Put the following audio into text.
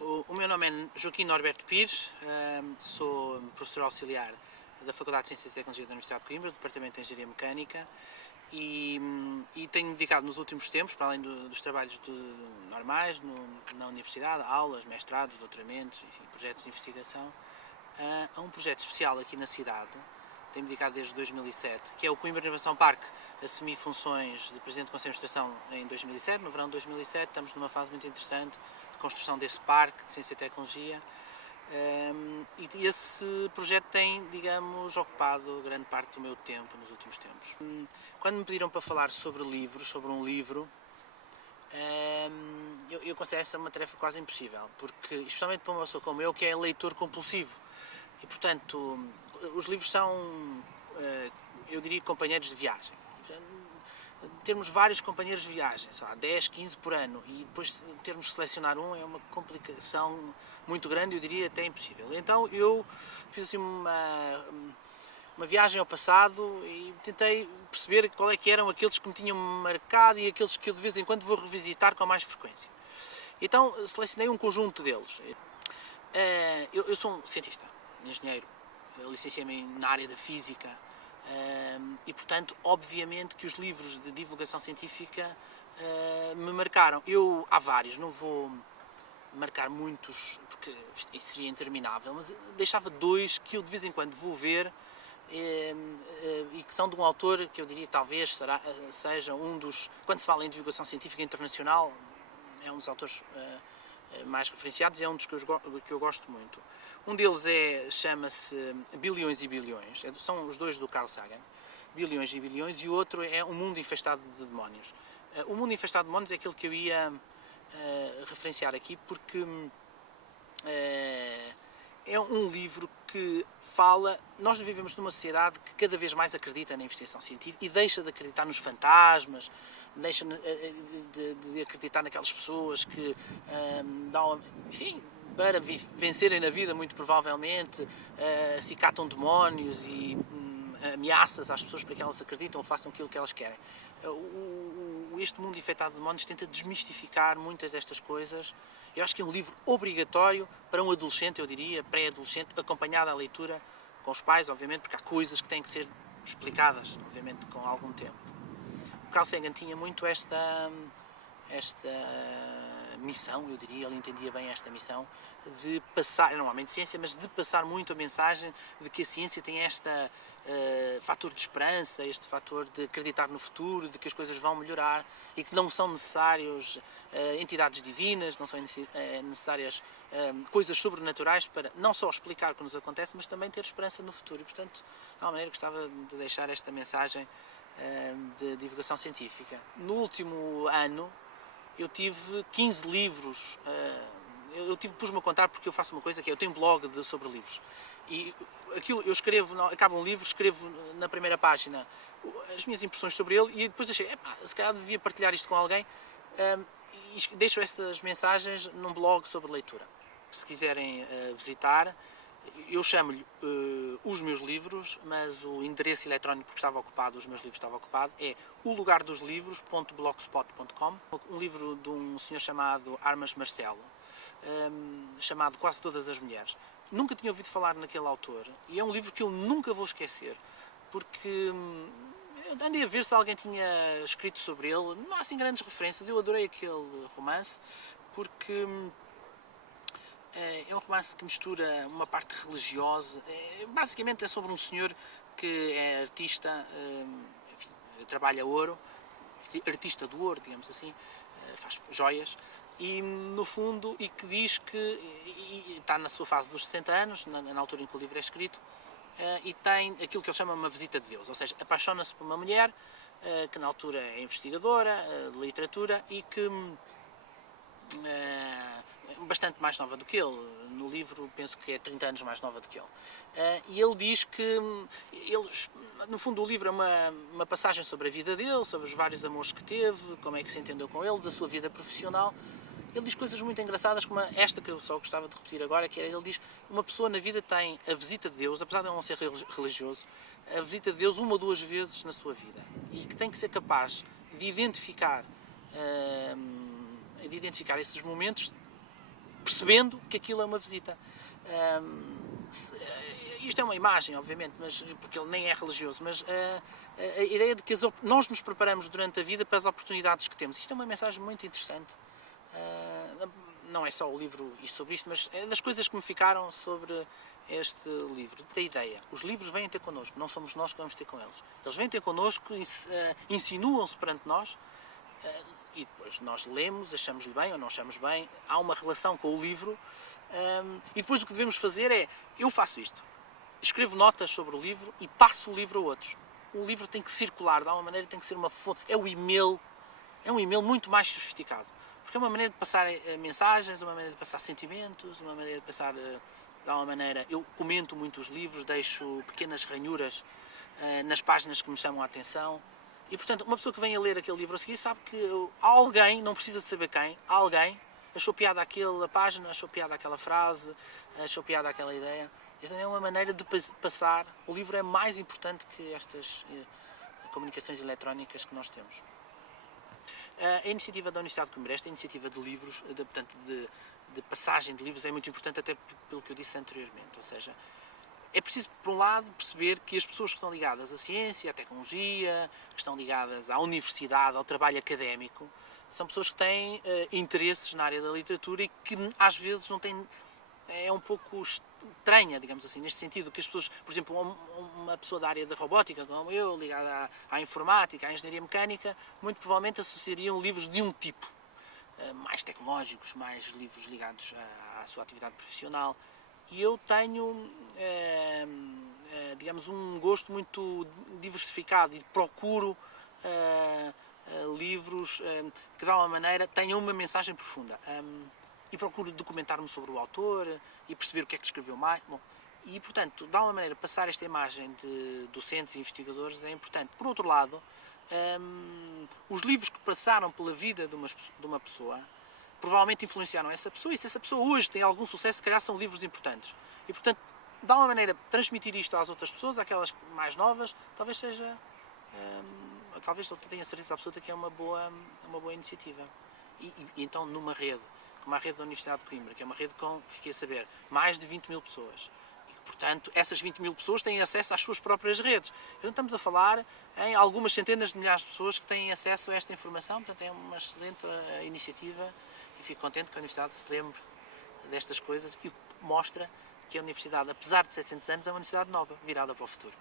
O meu nome é Joaquim Norberto Pires, sou professor auxiliar da Faculdade de Ciências e Tecnologia da Universidade de Coimbra, do Departamento de Engenharia Mecânica, e tenho dedicado nos últimos tempos, para além dos trabalhos normais na universidade, aulas, mestrados, doutoramentos, enfim, projetos de investigação, a um projeto especial aqui na cidade. Tenho dedicado desde 2007, que é o Coimbra Inovação Park. Assumi funções de Presidente do Conselho de Administração em 2007, no verão de 2007. Estamos numa fase muito interessante de construção desse parque de Ciência e Tecnologia. E esse projeto tem, digamos, ocupado grande parte do meu tempo nos últimos tempos. Quando me pediram para falar sobre livros, sobre um livro, eu considero essa uma tarefa quase impossível, porque, especialmente para uma pessoa como eu, que é leitor compulsivo. E, portanto, os livros são, eu diria, companheiros de viagem. Termos vários companheiros de viagem, sei lá, 10, 15 por ano, e depois termos de selecionar um é uma complicação muito grande, eu diria até impossível. Então eu fiz assim uma viagem ao passado e tentei perceber qual é que eram aqueles que me tinham marcado e aqueles que eu de vez em quando vou revisitar com mais frequência. Então selecionei um conjunto deles. Eu sou um cientista, engenheiro, licenciei-me na área da física, e portanto, obviamente que os livros de divulgação científica me marcaram. Há vários, não vou marcar muitos porque isso seria interminável, mas deixava dois que eu de vez em quando vou ver e que são de um autor que eu diria talvez seja um dos, quando se fala em divulgação científica internacional, é um dos autores mais referenciados, é um dos que eu gosto muito. Um deles chama-se Bilhões e Bilhões, são os dois do Carl Sagan, Bilhões e Bilhões, e o outro é O Mundo Infestado de Demónios. O Mundo Infestado de Demónios é aquele que eu ia referenciar aqui, porque é um livro que fala... Nós vivemos numa sociedade que cada vez mais acredita na investigação científica e deixa de acreditar nos fantasmas, deixa de acreditar naquelas pessoas que dão... Enfim, para vencerem na vida, muito provavelmente, acicatam demónios e ameaças às pessoas para que elas acreditem ou façam aquilo que elas querem. Este Mundo Infectado de Demónios tenta desmistificar muitas destas coisas. Eu acho que é um livro obrigatório para um adolescente, eu diria, pré-adolescente, acompanhado à leitura com os pais, obviamente, porque há coisas que têm que ser explicadas, obviamente, com algum tempo. O Carl Sagan tinha muito esta missão, eu diria, ele entendia bem esta missão de passar, não normalmente ciência, mas de passar muito a mensagem de que a ciência tem este fator de esperança, este fator de acreditar no futuro, de que as coisas vão melhorar e que não são necessários entidades divinas, não são necessárias coisas sobrenaturais para não só explicar o que nos acontece, mas também ter esperança no futuro. E, portanto, de alguma maneira gostava de deixar esta mensagem de divulgação científica. No último ano, eu tive 15 livros. Pus-me a contar porque eu faço uma coisa que eu tenho um blog sobre livros. E aquilo, eu escrevo, acaba um livro, escrevo na primeira página as minhas impressões sobre ele e depois achei, se calhar devia partilhar isto com alguém, e deixo estas mensagens num blog sobre leitura. Se quiserem visitar, eu chamo-lhe Os Meus Livros, mas o endereço eletrónico, porque estava ocupado, os meus livros estavam ocupados, é olugardoslivros.blogspot.com. Um livro de um senhor chamado Armas Marcelo, chamado Quase Todas as Mulheres. Nunca tinha ouvido falar naquele autor, e é um livro que eu nunca vou esquecer, porque andei a ver se alguém tinha escrito sobre ele. Não há assim grandes referências, eu adorei aquele romance, porque... é um romance que mistura uma parte religiosa. Basicamente é sobre um senhor que é artista, enfim, trabalha ouro, artista do ouro, digamos assim, faz joias, e no fundo, e que diz que está na sua fase dos 60 anos, na altura em que o livro é escrito, e tem aquilo que ele chama uma visita de Deus, ou seja, apaixona-se por uma mulher que na altura é investigadora de literatura e que bastante mais nova do que ele. No livro penso que é 30 anos mais nova do que ele. E ele diz que no fundo o livro é uma passagem sobre a vida dele, sobre os vários amores que teve, como é que se entendeu com ele, da sua vida profissional. Ele diz coisas muito engraçadas, como esta que eu só gostava de repetir agora, que era, ele diz, uma pessoa na vida tem a visita de Deus, apesar de não ser religioso, a visita de Deus uma ou duas vezes na sua vida. E que tem que ser capaz de identificar esses momentos percebendo que aquilo é uma visita. Isto é uma imagem, obviamente, mas, porque ele nem é religioso, mas a ideia de que nós nos preparamos durante a vida para as oportunidades que temos. Isto é uma mensagem muito interessante. Não é só o livro isto sobre isto, mas é das coisas que me ficaram sobre este livro, da ideia. Os livros vêm ter connosco, não somos nós que vamos ter com eles. Eles vêm ter connosco, insinuam-se perante nós, e depois nós lemos, achamos-lhe bem ou não achamos bem, há uma relação com o livro, e depois o que devemos fazer é, eu faço isto, escrevo notas sobre o livro e passo o livro a outros. O livro tem que circular, de alguma maneira tem que ser uma fonte, é um e-mail muito mais sofisticado, porque é uma maneira de passar mensagens, uma maneira de passar sentimentos, uma maneira de passar, de alguma maneira, eu comento muito os livros, deixo pequenas ranhuras nas páginas que me chamam a atenção. E, portanto, uma pessoa que vem a ler aquele livro a seguir sabe que alguém, não precisa de saber quem, alguém achou piada aquela página, achou piada aquela frase, achou piada aquela ideia. Esta é uma maneira de passar. O livro é mais importante que estas comunicações eletrónicas que nós temos. A iniciativa da Universidade de Coimbra, esta iniciativa de livros, de passagem de livros, é muito importante até pelo que eu disse anteriormente. Ou seja, é preciso, por um lado, perceber que as pessoas que estão ligadas à ciência, à tecnologia, que estão ligadas à universidade, ao trabalho académico, são pessoas que têm interesses na área da literatura e que às vezes não têm... É um pouco estranha, digamos assim, neste sentido, que as pessoas, por exemplo, uma pessoa da área da robótica, como eu, ligada à informática, à engenharia mecânica, muito provavelmente associariam livros de um tipo, mais tecnológicos, mais livros ligados à sua atividade profissional. E eu tenho, digamos, um gosto muito diversificado e procuro livros que, de alguma maneira, tenham uma mensagem profunda. E procuro documentar-me sobre o autor e perceber o que é que escreveu mais. Bom, e, portanto, de alguma maneira, passar esta imagem de docentes e investigadores é importante. Por outro lado, os livros que passaram pela vida de uma pessoa provavelmente influenciaram essa pessoa, e se essa pessoa hoje tem algum sucesso, se calhar são livros importantes. E, portanto, de alguma maneira, transmitir isto às outras pessoas, àquelas mais novas, talvez seja... talvez eu tenha certeza absoluta que é uma boa iniciativa. E então, numa rede, como a rede da Universidade de Coimbra, que é uma rede com, fiquei a saber, mais de 20 mil pessoas. E, portanto, essas 20 mil pessoas têm acesso às suas próprias redes. Então, estamos a falar em algumas centenas de milhares de pessoas que têm acesso a esta informação. Portanto, é uma excelente iniciativa e fico contente que a Universidade se lembre destas coisas e mostra que a Universidade, apesar de 700 anos, é uma universidade nova, virada para o futuro.